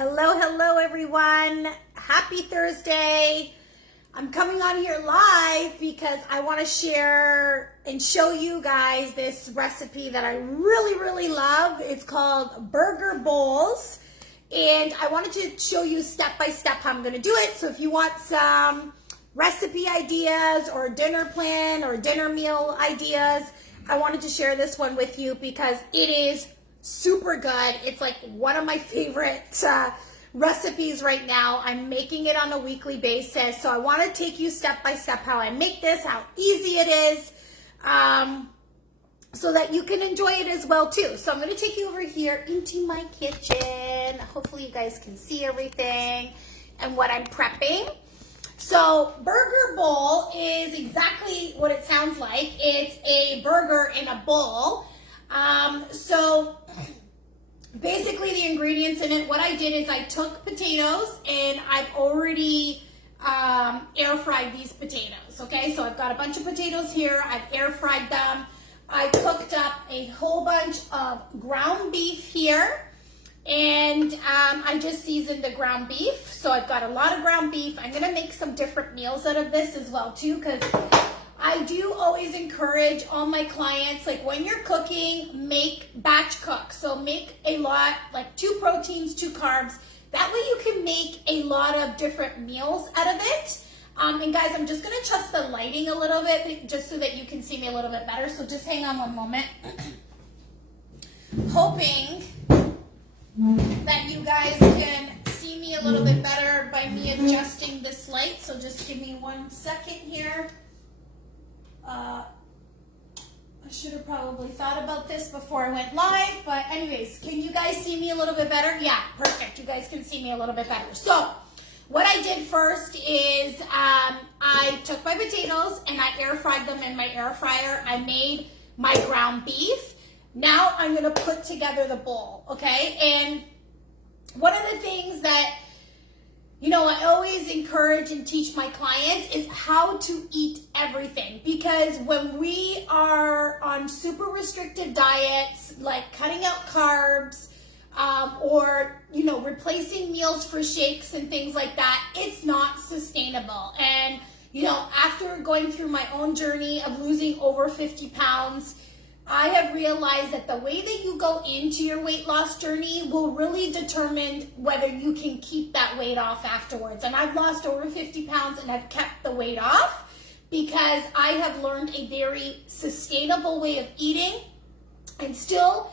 Hello everyone. Happy Thursday. I'm coming on here live because I want to share and show you guys this recipe that I really love. It's called burger bowls, and I wanted to show you step by step how I'm going to do it. So if you want some recipe ideas or dinner plan or dinner meal ideas, I wanted to share this one with you because it is super good. It's like one of my favorite recipes right now. I'm making it on a weekly basis. So I want to take you step by step how I make this, how easy it is, so that you can enjoy it as well too. So I'm going to take you over here into my kitchen. Hopefully you guys can see everything and what I'm prepping. So burger bowl is exactly what it sounds like. It's a burger in a bowl. So basically the ingredients in it, what I did is I took potatoes and I've already air fried these potatoes. Okay, so I've got a bunch of potatoes here. I've air fried them. I cooked up a whole bunch of ground beef here, and I just seasoned the ground beef. So I've got a lot of ground beef. I'm gonna make some different meals out of this as well too, because I do always encourage all my clients, like when you're cooking, make batch cook. So make a lot, like 2 proteins, 2 carbs. That way you can make a lot of different meals out of it. And guys, I'm just gonna adjust the lighting a little bit just so that you can see me a little bit better. So just hang on one moment. Hoping that you guys can see me a little bit better by me adjusting this light. So just give me 1 second here. I should have probably thought about this before I went live, but anyways, can you guys see me a little bit better? Yeah, perfect. You guys can see me a little bit better. So what I did first is I took my potatoes and I air fried them in my air fryer. I made my ground beef. Now I'm going to put together the bowl, okay? And one of the things that I always encourage and teach my clients is how to eat everything, because when we are on super restrictive diets, like cutting out carbs, or, replacing meals for shakes and things like that, it's not sustainable. And, after going through my own journey of losing over 50 pounds, I have realized that the way that you go into your weight loss journey will really determine whether you can keep that weight off afterwards. And I've lost over 50 pounds and I've kept the weight off because I have learned a very sustainable way of eating and still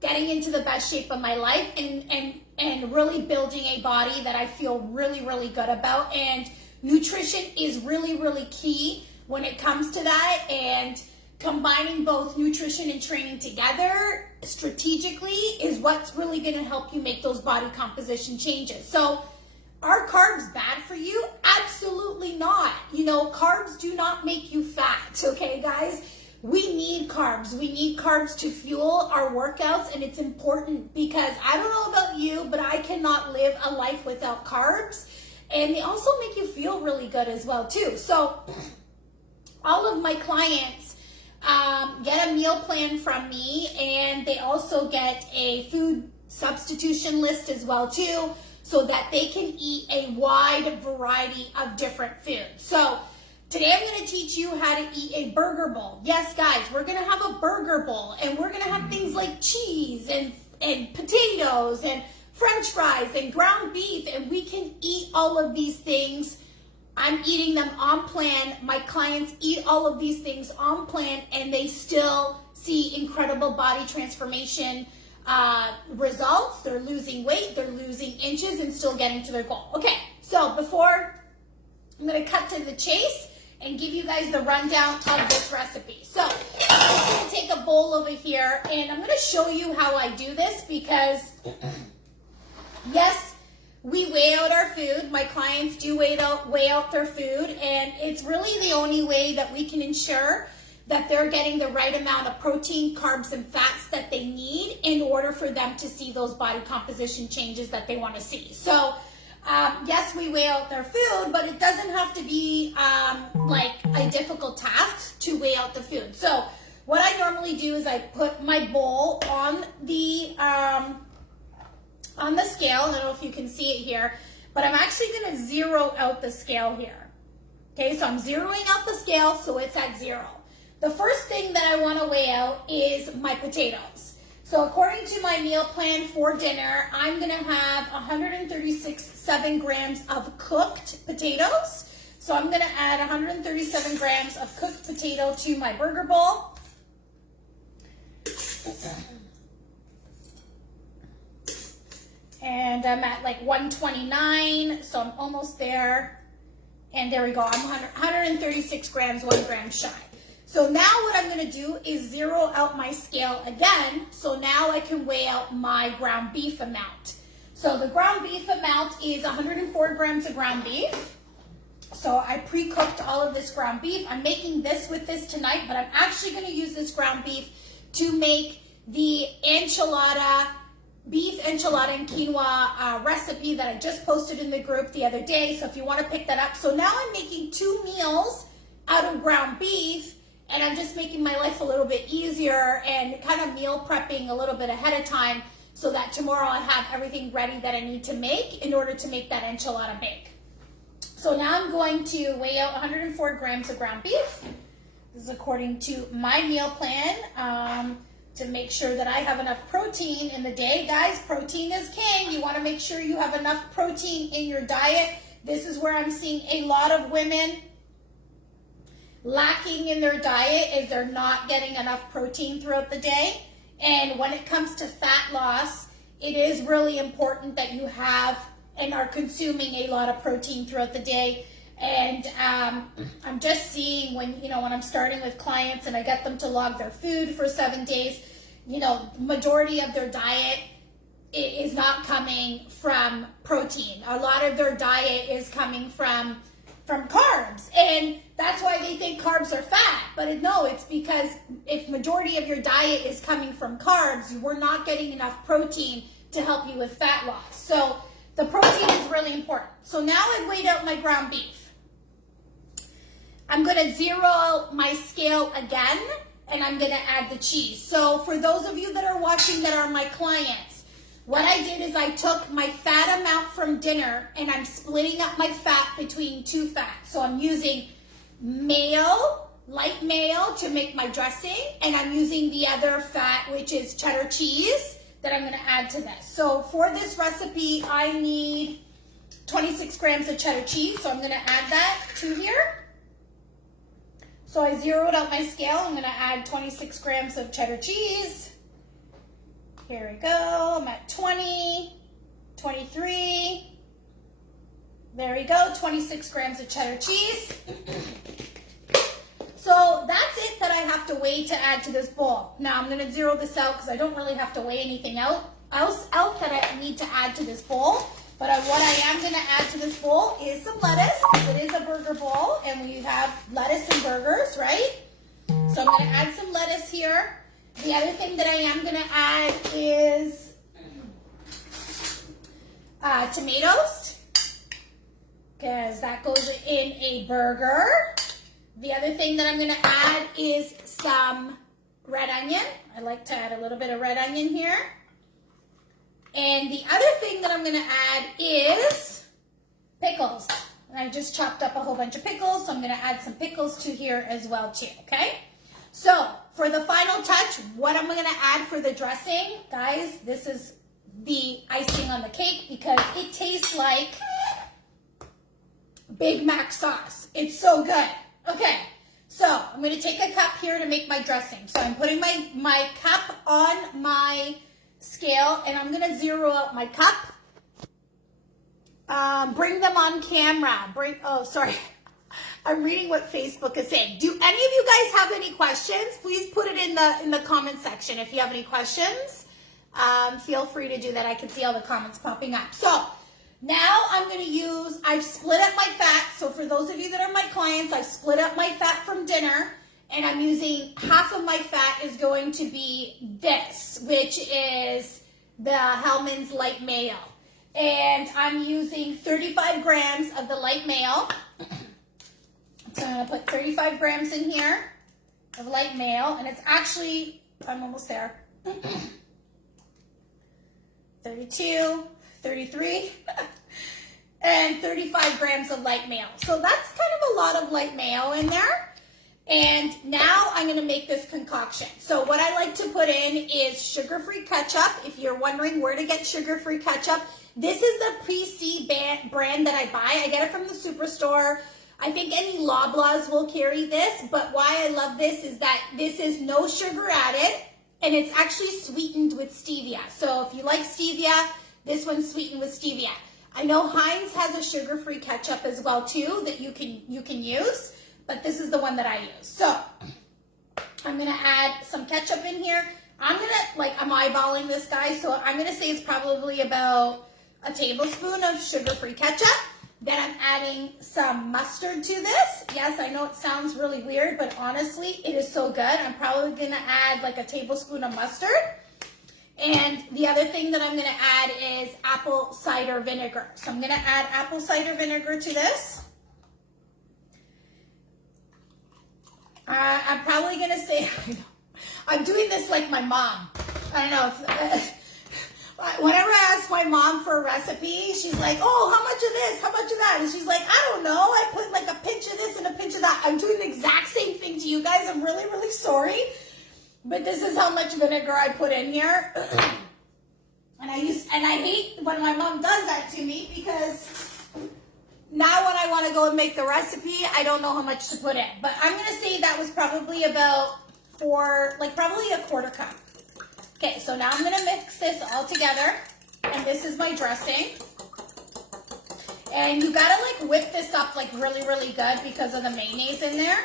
getting into the best shape of my life and really building a body that I feel really good about. And nutrition is really key when it comes to that, and combining both nutrition and training together strategically is what's really going to help you make those body composition changes. So are carbs bad for you? Absolutely not. Carbs do not make you fat, okay, guys? We need carbs. We need carbs to fuel our workouts, and it's important because I don't know about you, but I cannot live a life without carbs. And they also make you feel really good as well too. So all of my clients get a meal plan from me, and they also get a food substitution list as well too, so that they can eat a wide variety of different foods. So today I'm going to teach you how to eat a burger bowl. Yes, guys, we're going to have a burger bowl, and we're going to have things like cheese and potatoes and French fries and ground beef, and we can eat all of these things. I'm eating them on plan. My clients eat all of these things on plan, and they still see incredible body transformation results. They're losing weight, they're losing inches, and still getting to their goal. Okay, so before I'm going to cut to the chase and give you guys the rundown of this recipe. So I'm going to take a bowl over here, and I'm going to show you how I do this because, yes, we weigh out our food. My clients do weigh out their food, and it's really the only way that we can ensure that they're getting the right amount of protein, carbs, and fats that they need in order for them to see those body composition changes that they want to see. So yes, we weigh out their food, but it doesn't have to be like a difficult task to weigh out the food. So what I normally do is I put my bowl on the on the scale. I don't know if you can see it here, but I'm actually going to zero out the scale here. Okay, so I'm zeroing out the scale so it's at 0. The first thing that I want to weigh out is my potatoes. So according to my meal plan for dinner, I'm going to have 136.7 grams of cooked potatoes. So I'm going to add 137 grams of cooked potato to my burger bowl. And I'm at like 129, so I'm almost there. And there we go, I'm 136 grams, 1 gram shy. So now what I'm gonna do is zero out my scale again, so now I can weigh out my ground beef amount. So the ground beef amount is 104 grams of ground beef. So I pre-cooked all of this ground beef. I'm making this with this tonight, but I'm actually gonna use this ground beef to make the enchilada, beef enchilada and quinoa recipe that I just posted in the group the other day. So if you want to pick that up. So now I'm making 2 meals out of ground beef, and I'm just making my life a little bit easier and kind of meal prepping a little bit ahead of time so that tomorrow I have everything ready that I need to make in order to make that enchilada bake. So now I'm going to weigh out 104 grams of ground beef. This is according to my meal plan. To make sure that I have enough protein in the day. Guys, protein is king. You want to make sure you have enough protein in your diet. This is where I'm seeing a lot of women lacking in their diet, is they're not getting enough protein throughout the day. And when it comes to fat loss, it is really important that you have and are consuming a lot of protein throughout the day. And I'm just seeing when I'm starting with clients and I get them to log their food for 7 days, majority of their diet is not coming from protein. A lot of their diet is coming from carbs. And that's why they think carbs are fat. But no, it's because if majority of your diet is coming from carbs, we're not getting enough protein to help you with fat loss. So the protein is really important. So now I've weighed out my ground beef. I'm going to zero out my scale again, and I'm going to add the cheese. So for those of you that are watching that are my clients, what I did is I took my fat amount from dinner and I'm splitting up my fat between 2 fats. So I'm using mayo, light mayo to make my dressing, and I'm using the other fat, which is cheddar cheese, that I'm going to add to this. So for this recipe, I need 26 grams of cheddar cheese. So I'm going to add that to here. So I zeroed out my scale. I'm going to add 26 grams of cheddar cheese. Here we go. I'm at 20, 23. There we go, 26 grams of cheddar cheese. So that's it that I have to weigh to add to this bowl. Now I'm going to zero this out because I don't really have to weigh anything else that I need to add to this bowl. But what I am going to add to this bowl is some lettuce, because it is a burger bowl, and we have lettuce and burgers, right? So I'm going to add some lettuce here. The other thing that I am going to add is tomatoes, because that goes in a burger. The other thing that I'm going to add is some red onion. I like to add a little bit of red onion here. And the other thing that I'm going to add is pickles. And I just chopped up a whole bunch of pickles, so I'm going to add some pickles to here as well too, okay? So for the final touch, what I'm going to add for the dressing, guys, this is the icing on the cake because it tastes like Big Mac sauce. It's so good. Okay, so I'm going to take a cup here to make my dressing. So I'm putting my cup on my scale, and I'm going to zero out my cup. Bring them on camera. Oh, sorry. I'm reading what Facebook is saying. Do any of you guys have any questions? Please put it in the comment section if you have any questions. Feel free to do that. I can see all the comments popping up. So now I'm going to I've split up my fat. So for those of you that are my clients, I've split up my fat from dinner. And I'm using half of my fat is going to be this, which is the Hellmann's light mayo. And I'm using 35 grams of the light mayo. So I'm going to put 35 grams in here of light mayo. And it's actually, I'm almost there. 32, 33, and 35 grams of light mayo. So that's kind of a lot of light mayo in there. And now I'm going to make this concoction. So what I like to put in is sugar-free ketchup. If you're wondering where to get sugar-free ketchup, this is the Pre-C brand that I buy. I get it from the superstore. I think any Loblaws will carry this, but why I love this is that this is no sugar added, and it's actually sweetened with stevia. So if you like stevia, this one's sweetened with stevia. I know Heinz has a sugar-free ketchup as well too that you can use. But this is the one that I use. So I'm gonna add some ketchup in here. I'm eyeballing this, guy, so I'm gonna say it's probably about a tablespoon of sugar-free ketchup. Then I'm adding some mustard to this. Yes, I know it sounds really weird, but honestly, it is so good. I'm probably gonna add like a tablespoon of mustard. And the other thing that I'm gonna add is apple cider vinegar. So I'm gonna add apple cider vinegar to this. I'm probably going to say, I'm doing this like my mom. I don't know. Whenever I ask my mom for a recipe, she's like, oh, how much of this? How much of that? And she's like, I don't know. I put like a pinch of this and a pinch of that. I'm doing the exact same thing to you guys. I'm really, really sorry. But this is how much vinegar I put in here. And I hate when my mom does that to me because now when I want to go and make the recipe, I don't know how much to put in. But I'm going to say that was probably about probably a quarter cup. Okay, so now I'm going to mix this all together. And this is my dressing. And you got to like whip this up like really, really good because of the mayonnaise in there.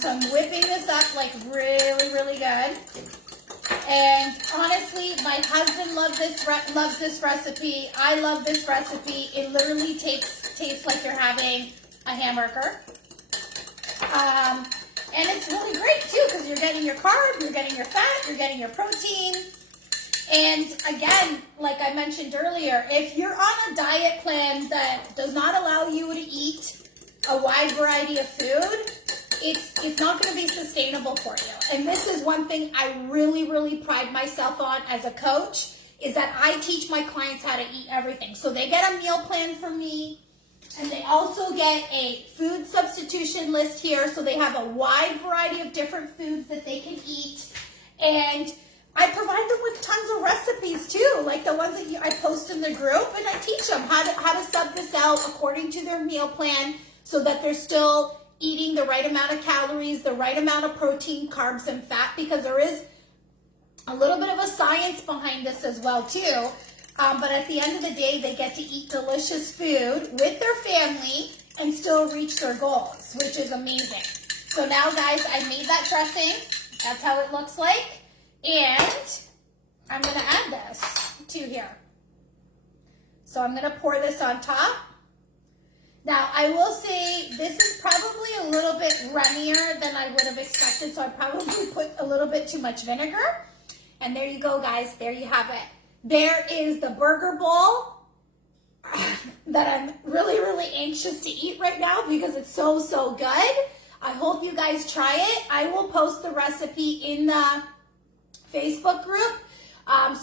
So I'm whipping this up like really, really good. And honestly, my husband loves this recipe. I love this recipe. It literally tastes like you're having a hamburger. And it's really great too because you're getting your carb, you're getting your fat, you're getting your protein. And again, like I mentioned earlier, if you're on a diet plan that does not allow you to eat a wide variety of food, it's not going to be sustainable for you. And this is one thing I really, really pride myself on as a coach is that I teach my clients how to eat everything. So they get a meal plan from me, and they also get a food substitution list here. So they have a wide variety of different foods that they can eat. And I provide them with tons of recipes too, like the ones that I post in the group, and I teach them how to sub this out according to their meal plan so that they're still eating the right amount of calories, the right amount of protein, carbs, and fat, because there is a little bit of a science behind this as well too. But at the end of the day, they get to eat delicious food with their family and still reach their goals, which is amazing. So now, guys, I made that dressing. That's how it looks like. And I'm going to add this to here. So I'm going to pour this on top. Now, I will say this is probably a little bit runnier than I would have expected, so I probably put a little bit too much vinegar. And there you go, guys. There you have it. There is the burger bowl that I'm really, really anxious to eat right now because it's so, so good. I hope you guys try it. I will post the recipe in the Facebook group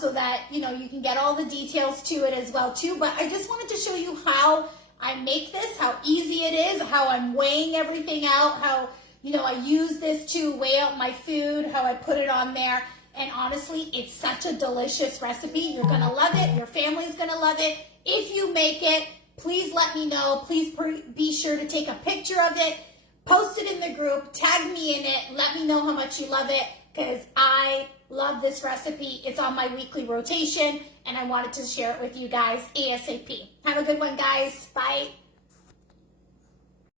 so that, you can get all the details to it as well, too. But I just wanted to show you how I make this, how easy it is, how I'm weighing everything out, how, I use this to weigh out my food, how I put it on there. And honestly, it's such a delicious recipe. You're going to love it. Your family's going to love it. If you make it, please let me know. Please be sure to take a picture of it, post it in the group, tag me in it, let me know how much you love it because I love this recipe. It's on my weekly rotation and I wanted to share it with you guys ASAP. Have a good one, guys. Bye.